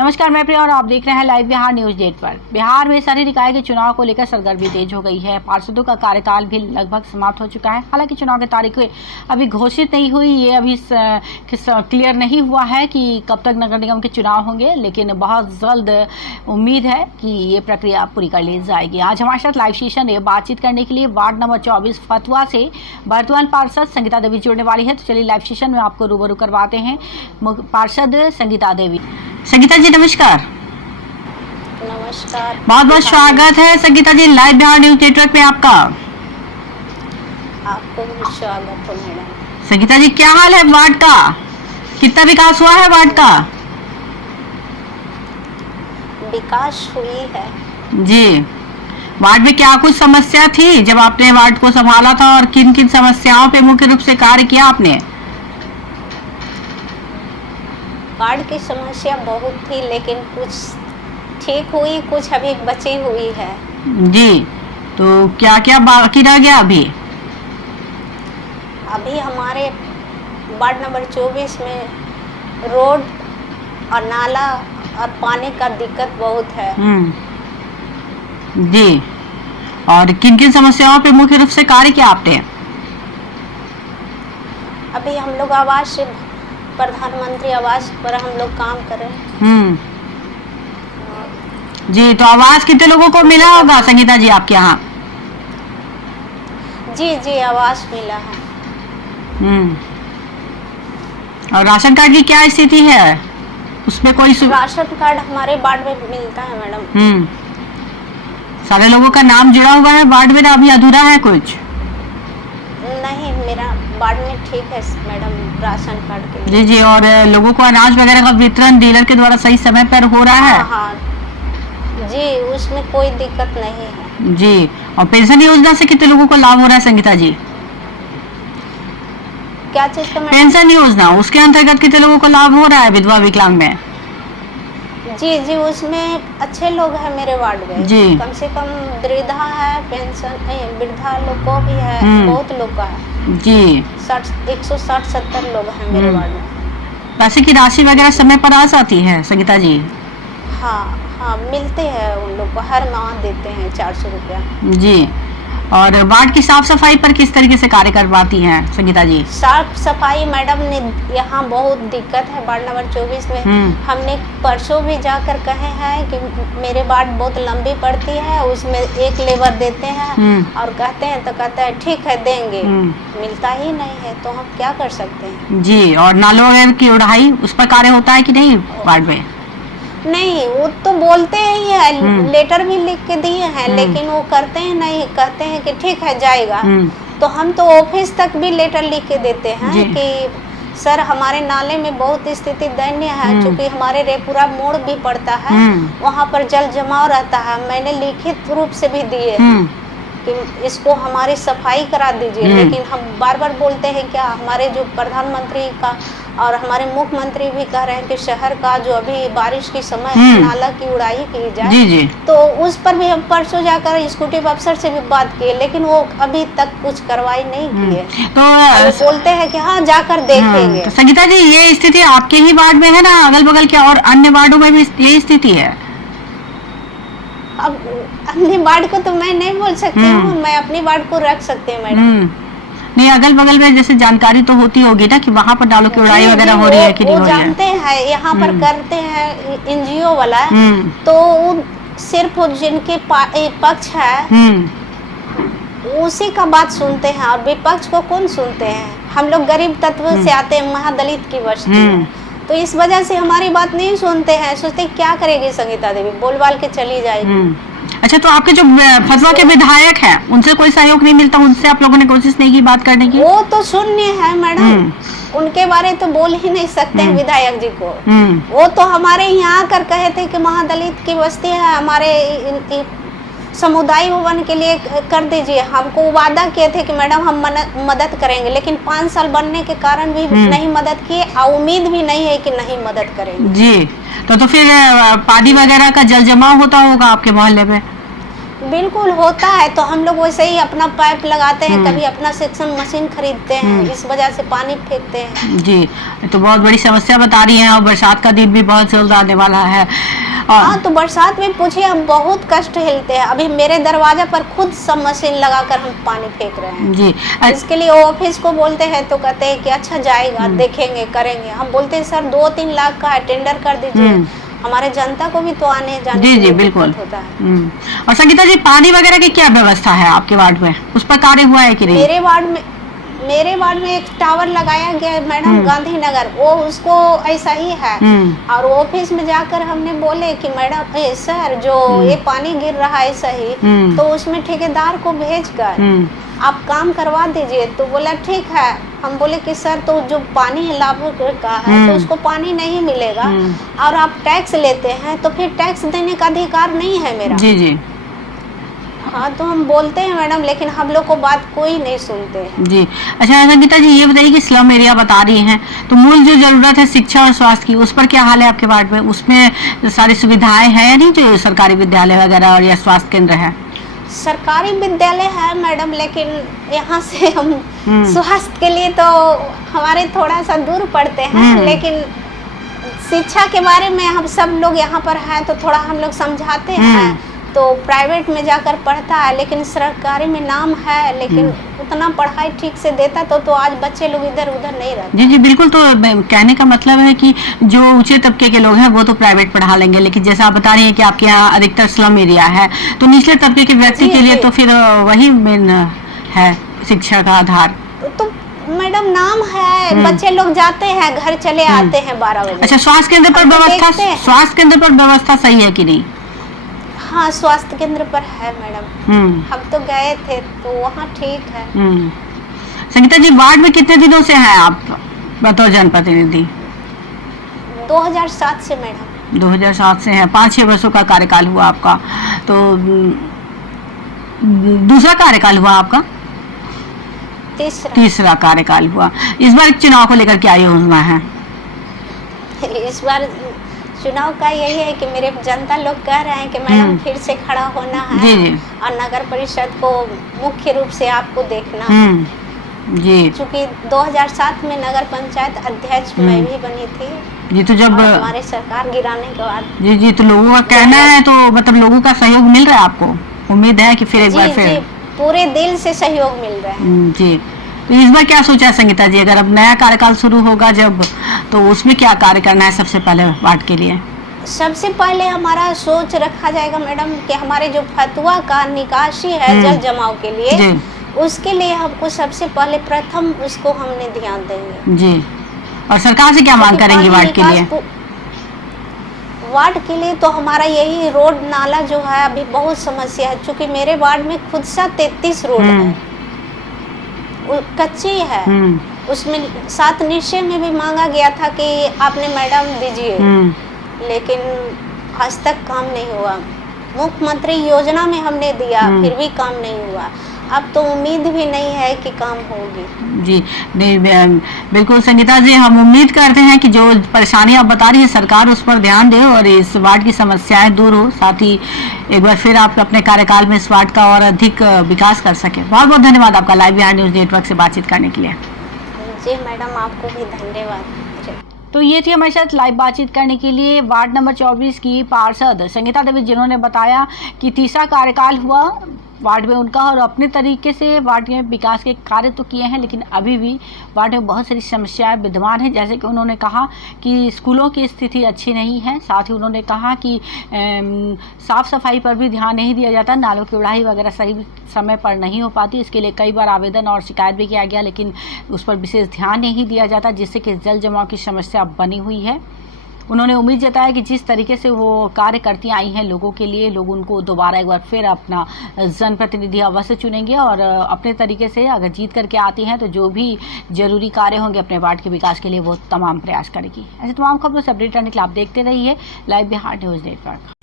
नमस्कार, मैं प्रिया और आप देख रहे हैं लाइव बिहार न्यूज डेट पर। बिहार में शहरी निकाय के चुनाव को लेकर सरगर्मी तेज हो गई है। पार्षदों का कार्यकाल भी लगभग समाप्त हो चुका है। हालांकि चुनाव की तारीखें अभी घोषित नहीं हुई, ये अभी क्लियर नहीं हुआ है कि कब तक नगर निगम के चुनाव होंगे, लेकिन बहुत जल्द उम्मीद है कि ये प्रक्रिया पूरी कर ली जाएगी। आज हमारे साथ लाइव सेशन में बातचीत करने के लिए वार्ड नंबर 24 फतुहा से वर्तमान पार्षद संगीता देवी जुड़ने वाली है। तो चलिए लाइव सेशन में आपको रूबरू करवाते हैं पार्षद संगीता देवी। संगीता जी नमस्कार। नमस्कार, बहुत बहुत स्वागत है संगीता जी लाइव बिहार न्यूज नेटवर्क में आपका। आपको भी स्वागत है मैडम। संगीता जी क्या हाल है वार्ड का, कितना विकास हुआ है वार्ड का? विकास हुई है जी, वार्ड में क्या कुछ समस्या थी जब आपने वार्ड को संभाला था और किन किन समस्याओं पे मुख्य रूप से कार्य किया आपने? वार्ड की समस्या बहुत थी, लेकिन कुछ ठीक हुई, कुछ अभी बची हुई है। जी, तो क्या क्या बाकी रह गया अभी? अभी हमारे वार्ड नंबर 24 में रोड और नाला और पानी का दिक्कत बहुत है। जी, और किन किन समस्याओं पे मुख्य रूप से कार्य किया आपने? अभी हम लोग आवास प्रधानमंत्री आवास पर हम लोग काम कर रहे हैं। जी, तो आवास कितने लोगों को मिला होगा संगीता जी आपके यहाँ? जी जी, आवास मिला है। और राशन कार्ड की क्या स्थिति है, उसमें कोई राशन कार्ड हमारे वार्ड में मिलता है मैडम। सारे लोगों का नाम जुड़ा हुआ है वार्ड में ना, अभी अधूरा है कुछ? नहीं, मेरा वार्ड में ठीक है मैडम राशन कार्ड के लिए। जी जी, और लोगों को अनाज वगैरह का वितरण डीलर के द्वारा सही समय पर हो रहा है? हाँ जी, उसमें कोई दिक्कत नहीं है। जी, और पेंशन योजना से कितने लोगों को लाभ हो रहा है संगीता जी? क्या चीज का मैडम? पेंशन योजना, उसके अंतर्गत कितने लोगों को लाभ हो रहा है विधवा विकलांग में? जी जी, उसमें अच्छे लोग हैं मेरे वार्ड में। जी, कम से कम वृद्धा है, पेंशन वृद्धा लोग को भी है, बहुत लोग का है। जी, 160-70 लोग हैं मेरे वार्ड में। पैसे की राशि वगैरह समय पर आ जाती है संगीता जी? हाँ हाँ, मिलते हैं उन लोग को, हर माह देते हैं 400 रुपया। जी, और वार्ड की साफ सफाई पर किस तरीके से कार्य करवाती हैं संगीता जी? साफ सफाई मैडम ने यहाँ बहुत दिक्कत है वार्ड नंबर 24 में। हमने परसों भी जाकर कहे हैं कि मेरे वार्ड बहुत लंबी पड़ती है, उसमें एक लेबर देते हैं और कहते हैं तो कहते हैं ठीक है देंगे, मिलता ही नहीं है, तो हम क्या कर सकते हैं। जी, और नालों वगैरह की उड़ाई उस पर कार्य होता है कि नहीं वार्ड में? नहीं, वो तो बोलते ही है, लेटर भी लिख के दिए हैं, लेकिन वो करते हैं नहीं, कहते हैं कि ठीक है जाएगा। तो हम तो ऑफिस तक भी लेटर लिख के देते हैं कि सर हमारे नाले में बहुत स्थिति दयनीय है, क्योंकि हमारे रेपुरा मोड़ भी पड़ता है, वहाँ पर जल जमाव रहता है। मैंने लिखित रूप से भी दिए हैं कि इसको हमारी सफाई करा दीजिए, लेकिन हम बार बार बोलते हैं क्या, हमारे जो प्रधानमंत्री का और हमारे मुख्यमंत्री भी कह रहे हैं कि शहर का जो अभी बारिश की समय नाला की उड़ाई की जाए। जी जी, तो उस पर भी हम परसों जाकर एग्जीक्यूटिव अफसर से भी बात किए, लेकिन वो अभी तक कुछ कार्रवाई नहीं किए। तो बोलते हैं कि हाँ जाकर देखेंगे। तो संगीता जी ये स्थिति आपके ही वार्ड में है ना, अगल बगल के और अन्य वार्डों में भी ये स्थिति है? अब अपने वार्ड को तो मैं नहीं बोल सकती हूँ, मैं अपनी वार्ड को रख सकती हूँ मैडम। नहीं, अगल बगल में जैसे जानकारी तो होती होगी ना कि वहाँ पर नालों की उड़ाई वगैरह हो रही है कि नहीं हो रही है? जानते हैं, यहाँ पर करते हैं एनजीओ वाला, तो सिर्फ जिनके पक्ष है उसी का बात सुनते हैं, और विपक्ष को कौन सुनते हैं? हम लोग गरीब तत्व से आते हैं, महादलित की बस्ती है, तो इस वजह से हमारी बात नहीं सुनते हैं। सोचते क्या करेगी संगीता देवी, बोल के चली जाएगी। अच्छा, तो आपके जो फतुहा के विधायक हैं उनसे कोई सहयोग नहीं मिलता? उनसे आप लोगों ने कोशिश नहीं की बात करने की? वो तो शून्य है मैडम, उनके बारे तो बोल ही नहीं सकते हैं विधायक जी को। वो तो हमारे यहाँ आकर कहे थे कि महादलित की बस्ती है, हमारे समुदाय भवन के लिए कर दीजिए। हमको वादा किए थे कि मैडम हम मदद करेंगे, लेकिन 5 साल बनने के कारण भी नहीं मदद किए, और उम्मीद भी नहीं है कि नहीं मदद करेंगे। जी, तो फिर पानी वगैरह का जल जमाव होता होगा आपके मोहल्ले में? बिल्कुल होता है, तो हम लोग वैसे ही अपना पाइप लगाते हैं, कभी अपना सेक्शन मशीन खरीदते हैं, इस वजह से पानी फेंकते हैं। जी, तो बहुत बड़ी समस्या बता रही हैं और बरसात का दिन भी बहुत जल्द आने वाला है। हाँ, तो बरसात में पूछिए, हम बहुत कष्ट झेलते हैं। अभी मेरे दरवाजा पर खुद सब मशीन लगाकर हम पानी फेंक रहे हैं जी। इसके लिए ऑफिस को बोलते हैं तो कहते हैं कि अच्छा जाएगा, देखेंगे, करेंगे। हम बोलते हैं सर 2-3 लाख का टेंडर कर दीजिए, हमारे जनता को भी तो आने जाने जी के जी लिए बिल्कुल दिक्कत होता है। और संगीता जी, पानी वगैरह की क्या व्यवस्था है आपके वार्ड में? उस पर कार्य हुआ है कि नहीं? मेरे वार्ड में एक टावर लगाया गया है मैडम, गांधीनगर, वो उसको ऐसा ही है। और ऑफिस में जाकर हमने बोले कि मैडम सर जो ये पानी गिर रहा है सही, तो उसमें ठेकेदार को भेजकर आप काम करवा दीजिए। तो बोला ठीक है। हम बोले कि सर तो जो पानी लाभुक का है तो उसको पानी नहीं मिलेगा, और आप टैक्स लेते हैं तो फिर टैक्स देने का अधिकार नहीं है मेरा। जी जी। हाँ, तो हम बोलते हैं मैडम, लेकिन हम लोग को बात कोई नहीं सुनते हैं। जी। अच्छा संगीता जी, ये बताइए कि स्लम एरिया बता रही हैं, तो मूल जो जरूरत है शिक्षा और स्वास्थ्य की, उस पर क्या हाल है आपके वार्ड में? उसमें सारी सुविधाएं हैं या नहीं, जो सरकारी विद्यालय वगैरह और या स्वास्थ्य केंद्र है? सरकारी विद्यालय है मैडम, लेकिन यहाँ से हम स्वास्थ्य के लिए तो हमारे थोड़ा सा दूर पड़ते हैं, लेकिन शिक्षा के बारे में हम सब लोग यहाँ पर हैं तो थोड़ा हम लोग समझाते हैं। तो प्राइवेट में जाकर पढ़ता है, लेकिन सरकारी में नाम है, लेकिन उतना पढ़ाई ठीक से देता तो आज बच्चे लोग इधर उधर नहीं रहते। जी जी बिल्कुल। तो कहने का मतलब है कि जो ऊंचे तबके के लोग हैं वो तो प्राइवेट पढ़ा लेंगे, लेकिन जैसा आप बता रही हैं कि आपके यहाँ अधिकतर स्लम एरिया है, तो निचले तबके के व्यक्ति के लिए तो फिर वही मेन है शिक्षा का आधार। तो मैडम नाम है, बच्चे लोग जाते हैं, घर चले आते हैं 12 बजे। अच्छा, स्वास्थ्य केंद्र पर व्यवस्था सही है कि नहीं? हाँ, स्वास्थ्य केंद्र पर है मैडम, हम तो गए थे तो वहाँ ठीक है। संगीता जी, वार्ड में कितने दिनों से हैं आप बतौर जनप्रतिनिधि? 2007 से मैडम। 2007 से हैं, 5-6 वर्षों का कार्यकाल हुआ आपका। तो दूसरा कार्यकाल हुआ आपका? तीसरा कार्यकाल हुआ। इस बार चुनाव को लेकर क्या योजना है? इस बार चुनाव का यही है कि मेरे जनता लोग कह रहे हैं कि मैडम फिर से खड़ा होना है, जी। और नगर परिषद को मुख्य रूप से आपको देखना जी। क्योंकि 2007 में नगर पंचायत अध्यक्ष मैं भी बनी थी। जी, तो जब हमारे सरकार गिराने के बाद जी जी, तो लोगों का कहना है, तो मतलब लोगों का सहयोग मिल रहा है आपको? उम्मीद है कि फिर एक बार फिर? पूरे दिल से सहयोग मिल रहा है। जी। तो इस बार क्या सोचा है संगीता जी, अगर अब नया कार्यकाल शुरू होगा जब, तो उसमें क्या कार्य करना है सबसे पहले वार्ड के लिए? सबसे पहले हमारा सोच रखा जाएगा मैडम कि हमारे जो फतुआ का निकासी है जल जमाव के लिए, उसके लिए हमको सबसे पहले प्रथम उसको हमने ध्यान देंगे। जी। और सरकार से क्या मांग करेंगे वार्ड के लिए? वार्ड के लिए तो हमारा यही रोड नाला जो है अभी बहुत समस्या है, क्योंकि मेरे वार्ड में खुद सा 33 रोड है, कच्ची है। उसमें 7 निश्चय में भी मांगा गया था कि आपने मैडम दीजिए, लेकिन आज तक काम नहीं हुआ। मुख्यमंत्री योजना में हमने दिया, फिर भी काम नहीं हुआ। अब तो उम्मीद भी नहीं है कि काम होगी। जी नहीं, बिल्कुल संगीता जी, हम उम्मीद करते हैं कि जो परेशानी आप बता रही है सरकार उस पर ध्यान दे और इस वार्ड की समस्याएं दूर हो, साथ ही एक बार फिर आप अपने कार्यकाल में इस वार्ड का और अधिक विकास कर सके। बहुत बहुत धन्यवाद आपका लाइव बिहार न्यूज नेटवर्क से बातचीत करने के लिए। जी मैडम, आपको भी धन्यवाद। तो ये थी हमारे साथ लाइव बातचीत करने के लिए वार्ड नंबर 24 की पार्षद संगीता देवी, जिन्होंने बताया कि तीसरा कार्यकाल हुआ वार्ड में उनका और अपने तरीके से वार्ड में विकास के कार्य तो किए हैं, लेकिन अभी भी वार्ड में बहुत सारी समस्याएं विद्यमान हैं। जैसे कि उन्होंने कहा कि स्कूलों की स्थिति अच्छी नहीं है, साथ ही उन्होंने कहा कि साफ सफाई पर भी ध्यान नहीं दिया जाता, नालों की उड़ाई वगैरह सही समय पर नहीं हो पाती। इसके लिए कई बार आवेदन और शिकायत भी किया गया, लेकिन उस पर विशेष ध्यान नहीं दिया जाता, जिससे कि जल जमाव की समस्या बनी हुई है। उन्होंने उम्मीद जताया कि जिस तरीके से वो कार्य करती आई हैं लोगों के लिए, लोग उनको दोबारा एक बार फिर अपना जनप्रतिनिधि अवश्य चुनेंगे और अपने तरीके से अगर जीत करके आती हैं तो जो भी जरूरी कार्य होंगे अपने वार्ड के विकास के लिए वो तमाम प्रयास करेगी। ऐसे तमाम खबरों से अपडेट रहने के लिए आप देखते रहिए लाइव बिहार न्यूज नेटवर्क।